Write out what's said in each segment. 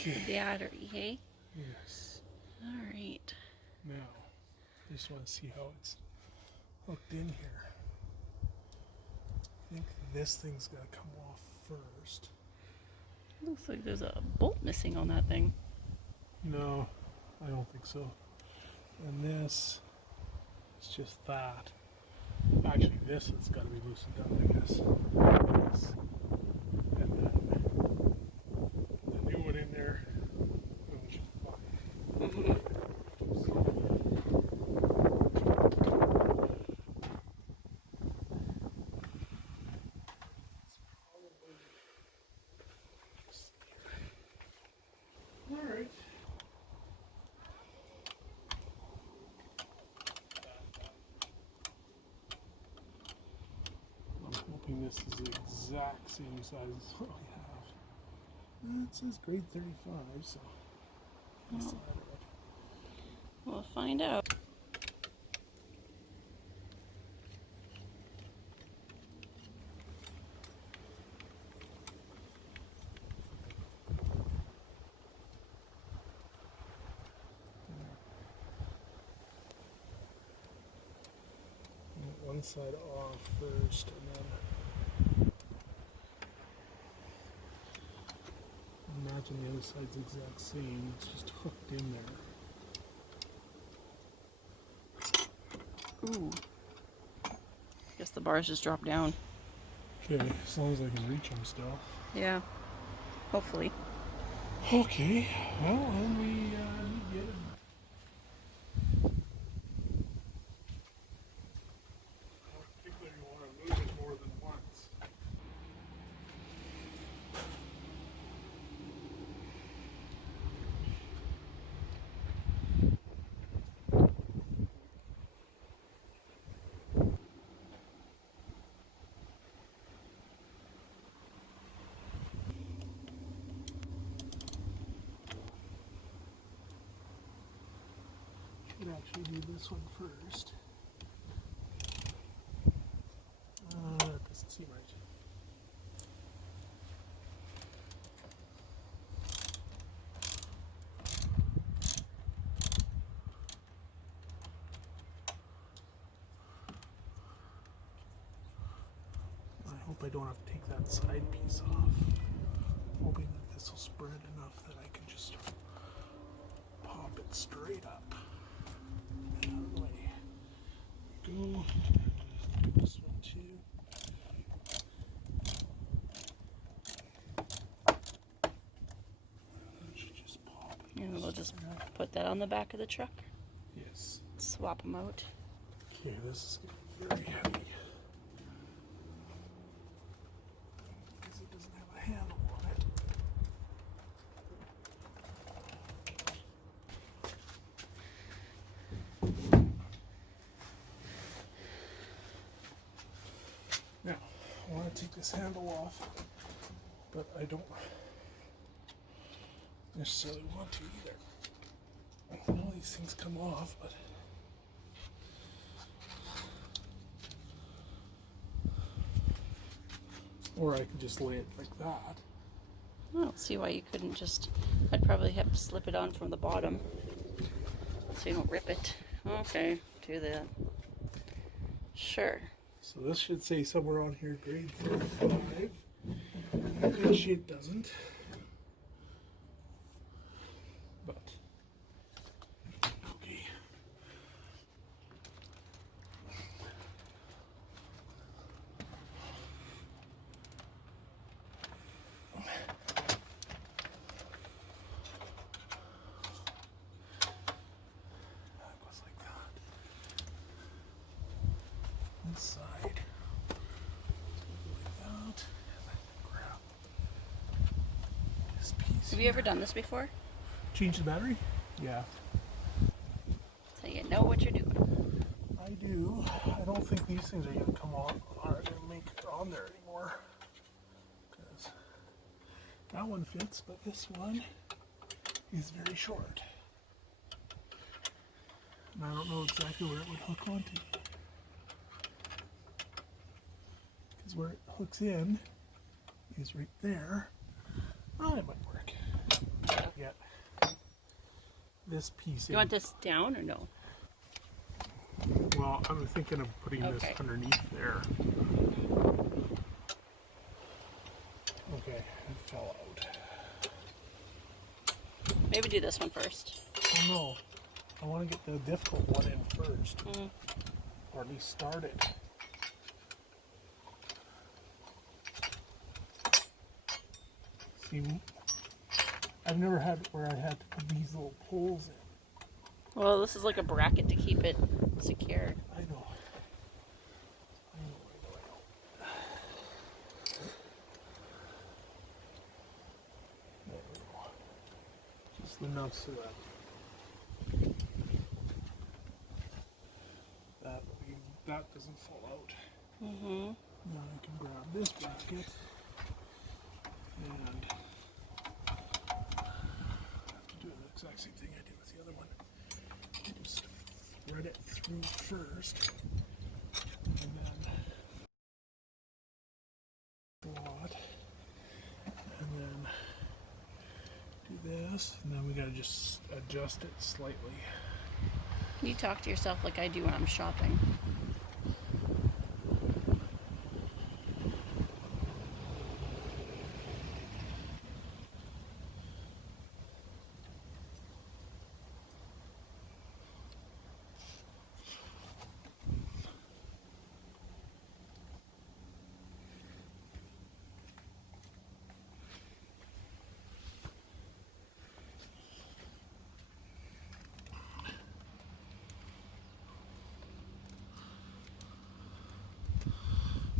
Okay. The battery, hey? Yes. Alright. Now, I just want to see how it's hooked in here. I think this thing's got to come off first. Looks like there's a bolt missing on that thing. No, I don't think so. And this is just that. Actually, this has got to be loosened up, I guess. This. And then the new one in there, which is fine. All right. I'm hoping this is the exact same size as what we have. It says grade 35, so that's Oh. not it. We'll find out. One side off first, and then imagine the other side's the exact same. It's just hooked in there. Ooh. Guess the bars just dropped down. Okay, as long as I can reach them still. Yeah. Hopefully. Okay, well, and we need to get it. I don't particularly want to move it more than once. Should actually do this one first. That doesn't seem right. I hope I don't have to take that side piece off. I'm hoping that this will spread enough that I can just pop it straight up. Out of the way. Go. This one too. That should just pop. And we'll just put that on the back of the truck. Yes. Swap them out. Okay, this is going to be very heavy. Because it doesn't have a handle on it. Now, I want to take this handle off, but I don't necessarily want to either. I know these things come off, but or I could just lay it like that. I don't see why you couldn't just... I'd probably have to slip it on from the bottom so you don't rip it. Okay, do that. Sure. So this should say somewhere on here grade 35. Actually, it doesn't. But okay. That goes like that. This side. Like that. And then grab this piece. Have you ever done this before? Change the battery? Yeah. So you know what you're doing. I do. I don't think these things are going to come on, are going to make it on there anymore. Because that one fits, but this one is very short. And I don't know exactly where it would hook onto. Because where it hooks in is right there. Oh, it might work. this piece in. You want this down or no? Well, I'm thinking of putting this Okay. underneath there. Okay, it fell out. Maybe do this one first. Oh no, I want to get the difficult one in first. Or at least start it. See, I've never had where I had to put these little poles in. Well, this is like a bracket to keep it secure. I know. There we go. Just enough so that doesn't fall out. Mm-hmm. Now I can grab this bracket and have to do the exact same thing I did with the other one. Just thread it through first, and then slot, and then do this, and then we gotta just adjust it slightly. You talk to yourself like I do when I'm shopping.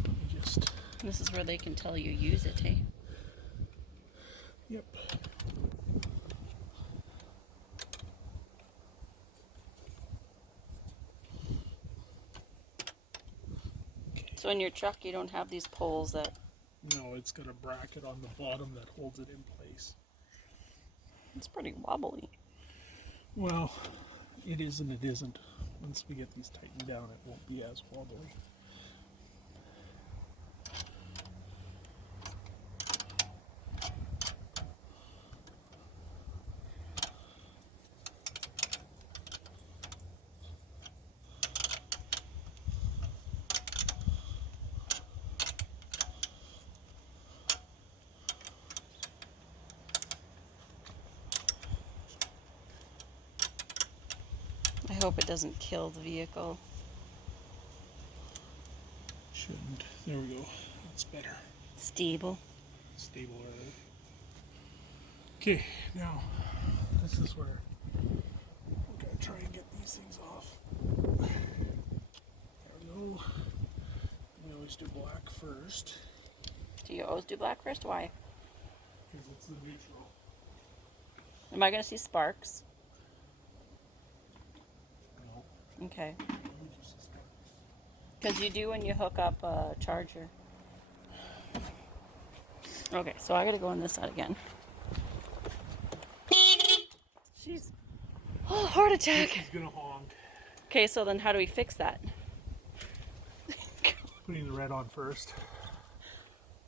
You just, This is where they can tell you use it, hey? yep. So in your truck, you don't have these poles that... No, it's got a bracket on the bottom that holds it in place. It's pretty wobbly. Well, it is and it isn't. Once we get these tightened down, it won't be as wobbly. I hope it doesn't kill the vehicle. Shouldn't. There we go. That's better. Stable. Stable. Okay, now this is where we gotta try and get these things off. There we go. We always do black first Do you always do black first? Why? because it's the neutral. Am I going to see sparks? No, Okay. we just start. Because you do when you hook up a charger. Okay, so I got to go on this side again. Jeez. Oh, heart attack. He's gonna honk. Okay, so then how do we fix that? Putting the red on first.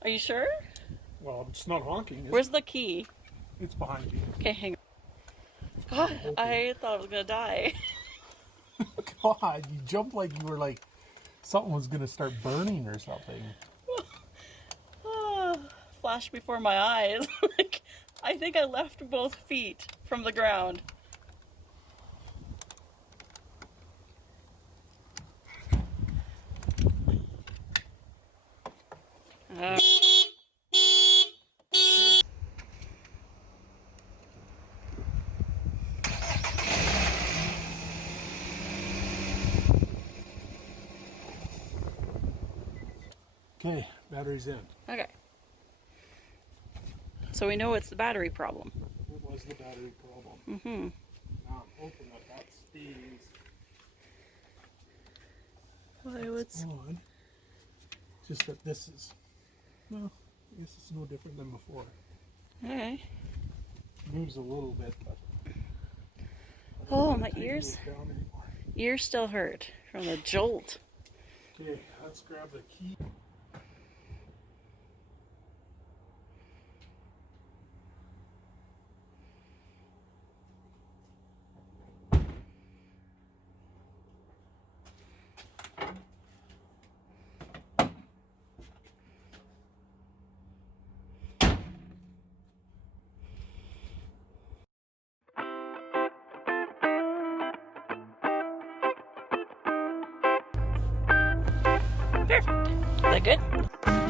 Are you sure? Well, it's not honking. Where's the key? It's behind you. Okay, hang on. God, I thought I was going to die. God, you jumped like you were like something was gonna start burning or something. Flashed before my eyes. Like, I think I left both feet from the ground. Okay, battery's in. Okay. So we know it's the battery problem. What was the battery problem? Mm-hmm. Now I'm hoping that stays It's on. Just that this is, well, I guess it's no different than before. okay. Moves a little bit, but Oh, my ears. Down anymore. Ears still hurt from the jolt. Okay, let's grab the key. Perfect. Is that good?